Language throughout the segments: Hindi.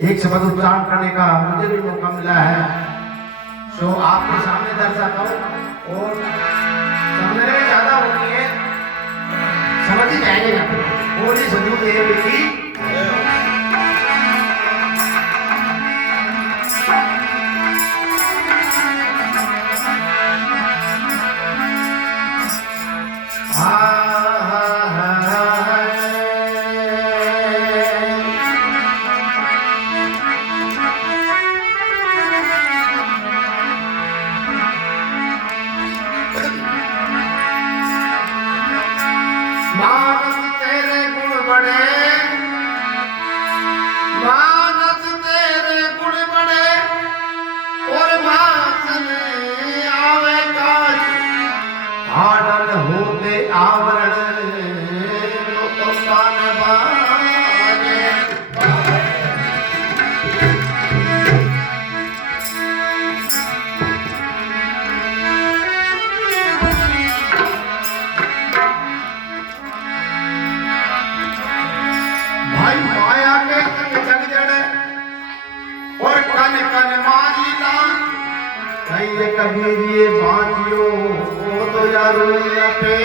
एक शब्द उच्चारण करने का मुझे भी मौका मिला है, तो आपके सामने दर्शाता हूँ और समझने में ज्यादा होती है, समझ ही जाएंगे। बोली सदगुरुदेव की कबीर ये बांधियो वो तो यारो पे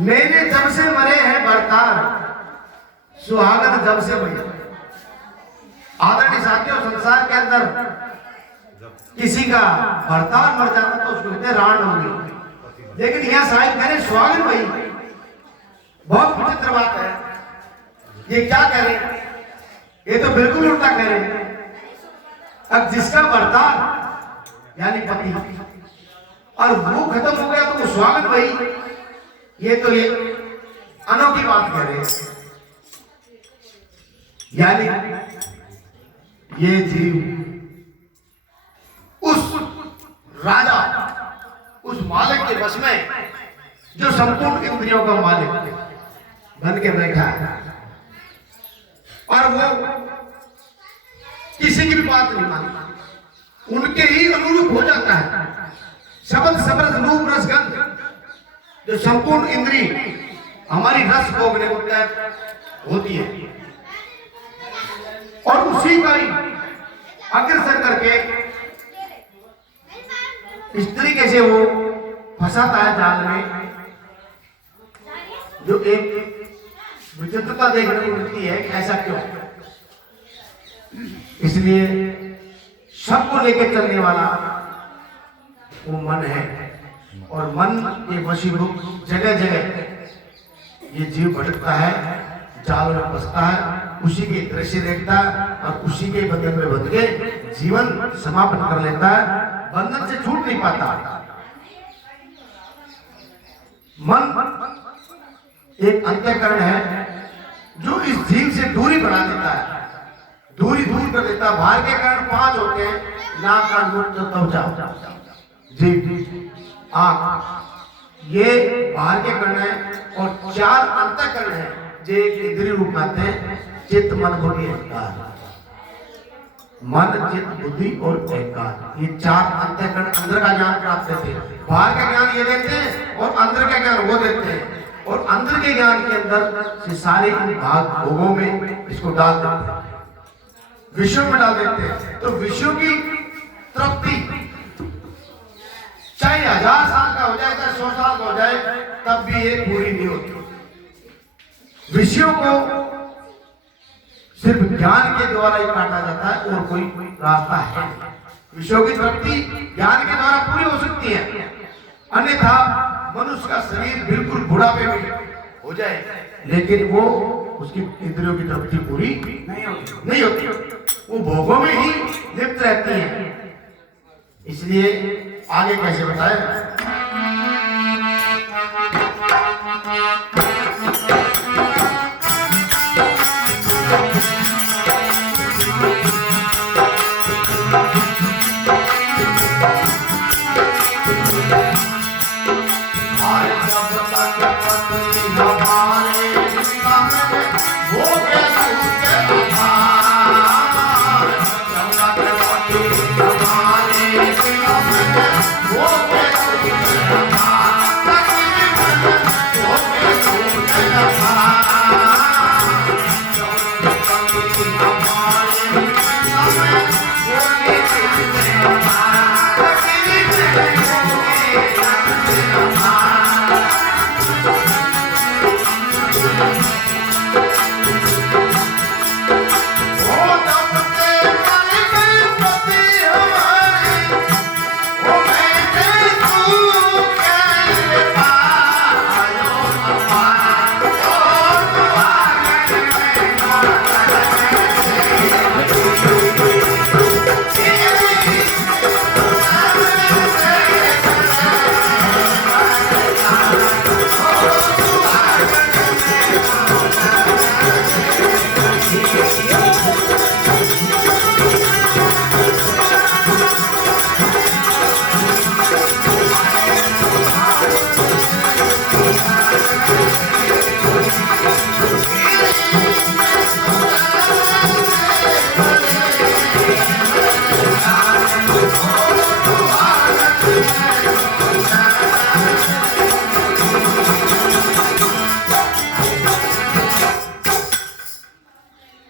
मेरे जब से मरे हैं बरतार सुहागन जब से मरे। आदरणीय साथियों, संसार के अंदर किसी का बरतार मर जाता तो उसको कहते राण होगी, लेकिन यहाँ साहिब कह रहे सुहागन भाई। बहुत विचित्र बात है, ये क्या कह रहे? ये तो बिल्कुल उल्टा कह रहे। अब जिसका बरतार यानी पति और वो खत्म हो गया तो वो सुहागन भाई, ये तो ये अनोखी बात कह रहे हैं। यानी ये जीव उस राजा, उस मालिक के बस में जो संपूर्ण इंद्रियों का मालिक बन के बैठा है और वो किसी की भी बात नहीं मानता, उनके ही अनुरूप हो जाता है। शब्द शब्द रूप रसगंध जो संपूर्ण इंद्री हमारी रस भोगने को होती है और उसी का ही अग्रसर करके इस तरीके से वो फंसाता है जाल में, जो एक विचित्रता देखने को मिलती है कि ऐसा क्यों। इसलिए सबको लेके चलने वाला वो मन है। और मन के वशीभूत जगह जगह ये जीव भटकता है, जाल में फंसता है, उसी के दृश्य देखता है और उसी के बंधन में बंध के जीवन समापन कर लेता है, बंधन से छूट नहीं पाता। मन एक अंतःकरण है जो इस जीव से दूरी बना देता है, दूरी दूर कर देता है। बाहर के कारण 5 होते हैं, नाक, कान, मुंह, त्वचा, जीभ, आंख, ये बाहर के कर्ण है। और 4 अंतःकरण है जो एक इंद्रिय रूप में आते हैं, चित्त, मन, बुद्धि, अहंकार। मन, चित्त, बुद्धि और अहंकार, ये 4 अंतःकरण अंदर का ज्ञान प्राप्त देते हैं। बाहर का ज्ञान ये देते हैं और अंदर का ज्ञान वो देते हैं। और अंदर के ज्ञान के अंदर से सारे भाग भोगों में इसको डाल देते हैं, विषयों में डाल देते हैं। तो विषयों की तृप्ति चाहे 1000 साल का हो जाए, चाहे 100 साल का हो जाए, तब भी ये पूरी नहीं होती। विषयों को सिर्फ ज्ञान के द्वारा ही काटा जाता है और कोई रास्ता है। विषयों की तृप्ति ज्ञान के द्वारा पूरी हो सकती है, अन्यथा मनुष्य का शरीर बिल्कुल बुढ़ापे में हो जाए, लेकिन वो उसकी इंद्रियों की तृप्ति पूरी नहीं होती, वो भोगों में ही लिप्त रहती है। इसलिए आगे कैसे बताएं?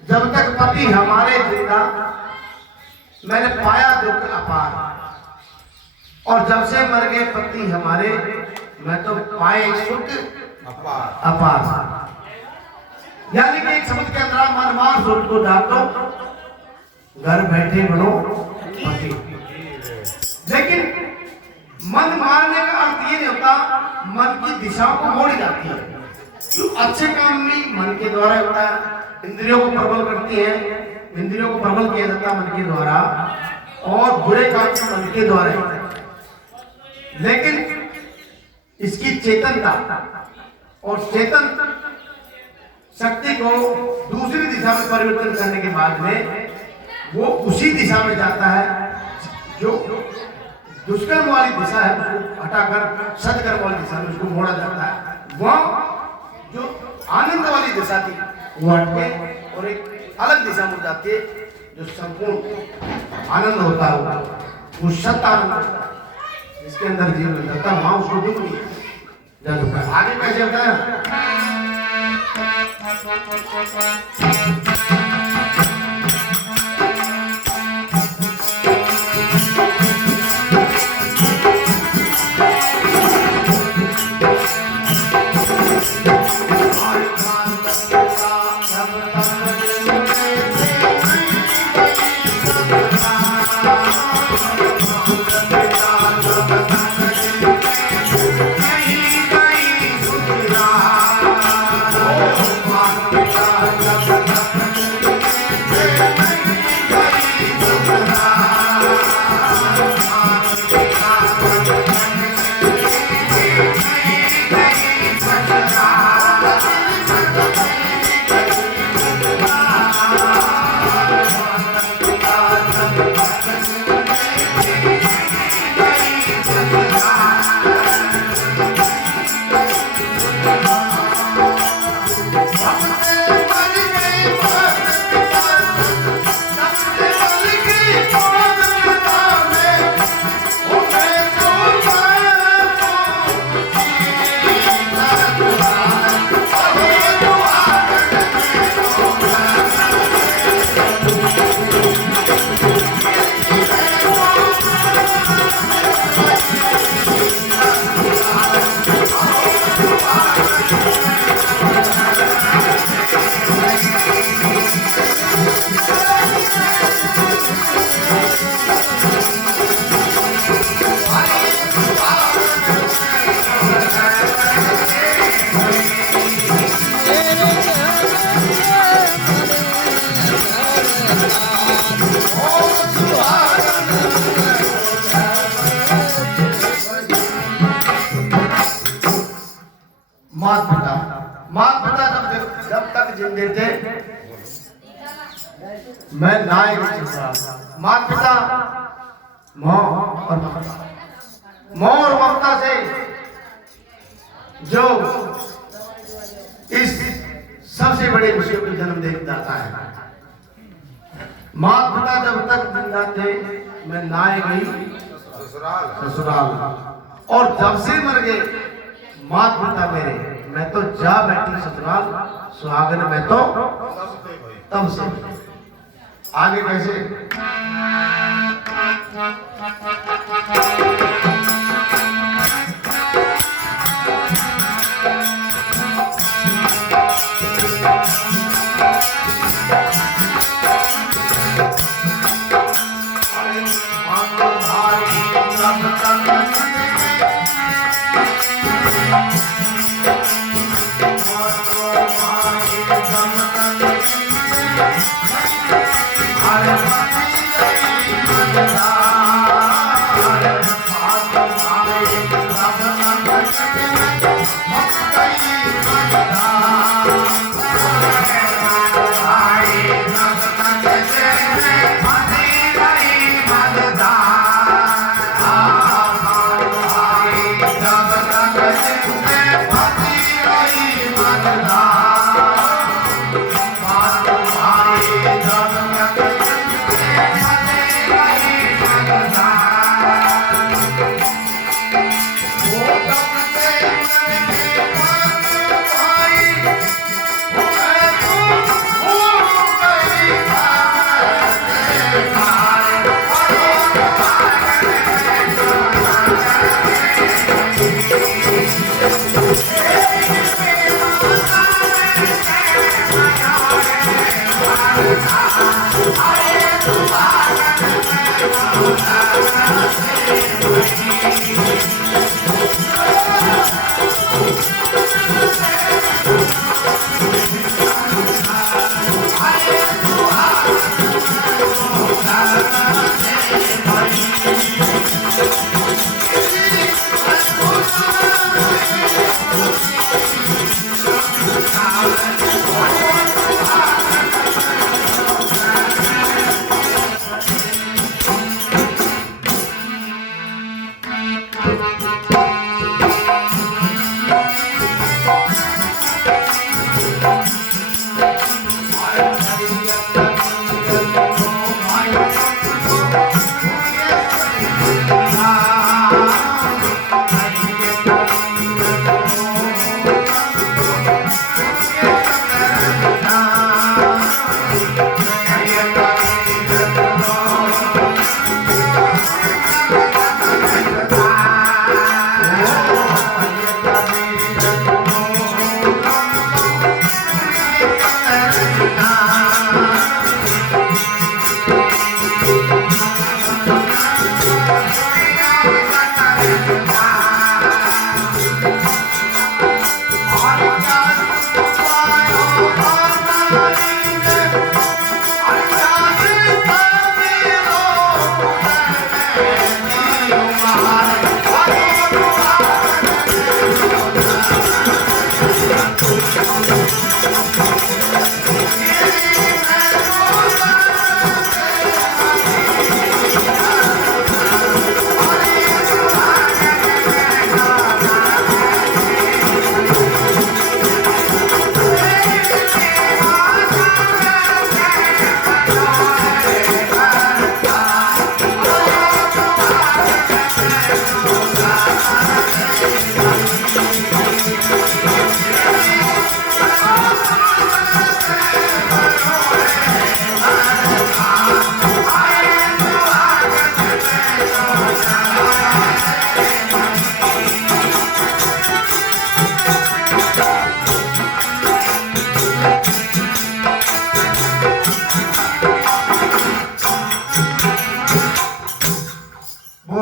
जब तक पति हमारे जिंदा मैंने पाया दुख अपार, और जब से मर गए पति हमारे मैं तो पाए सुख अपार। यानी कि एक शब्द के अंदर मन मार सुख को डालो, घर बैठे बनो पति। लेकिन मन मारने का अर्थ ये नहीं होता मन की दिशा को मोड़ी जाती है। जो अच्छे काम भी मन के द्वारा होता है, इंद्रियों को प्रबल करती है, इंद्रियों को प्रबल किया जाता है मन के द्वारा, और बुरे काम मन के द्वारा होता है। लेकिन इसकी चेतनता और चेतन शक्ति को दूसरी दिशा में परिवर्तन करने के बाद में वो उसी दिशा में जाता है जो दुष्कर्म वाली दिशा है, उसको हटाकर सत्कर्म वाली दिशा में उसको मोड़ा जाता है। वह जो आनंद वाली दिशा थी वो हटके और एक अलग दिशा में जाती है, जो संपूर्ण आनंद होता है, वो सत्य आनंद होता है, इसके अंदर जीवन में जाता है, वहां उसको दुख नहीं है। आगे कैसे होता है? मात पिता जब तक जिंदे थे मैं नायक मात पिता मोह और ममता, मोह और ममता से जो इस सबसे बड़े विषय को जन्म देता है। मात पिता जब तक जिंदा थे मैं नायक ही ससुराल, और जब से मर गए मात पिता मेरे, मैं तो जा बैठी ससुराल, सुहागन में तो तब से। आगे कैसे?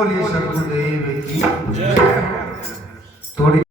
बोलिए सतगुरुदेव की थोड़ी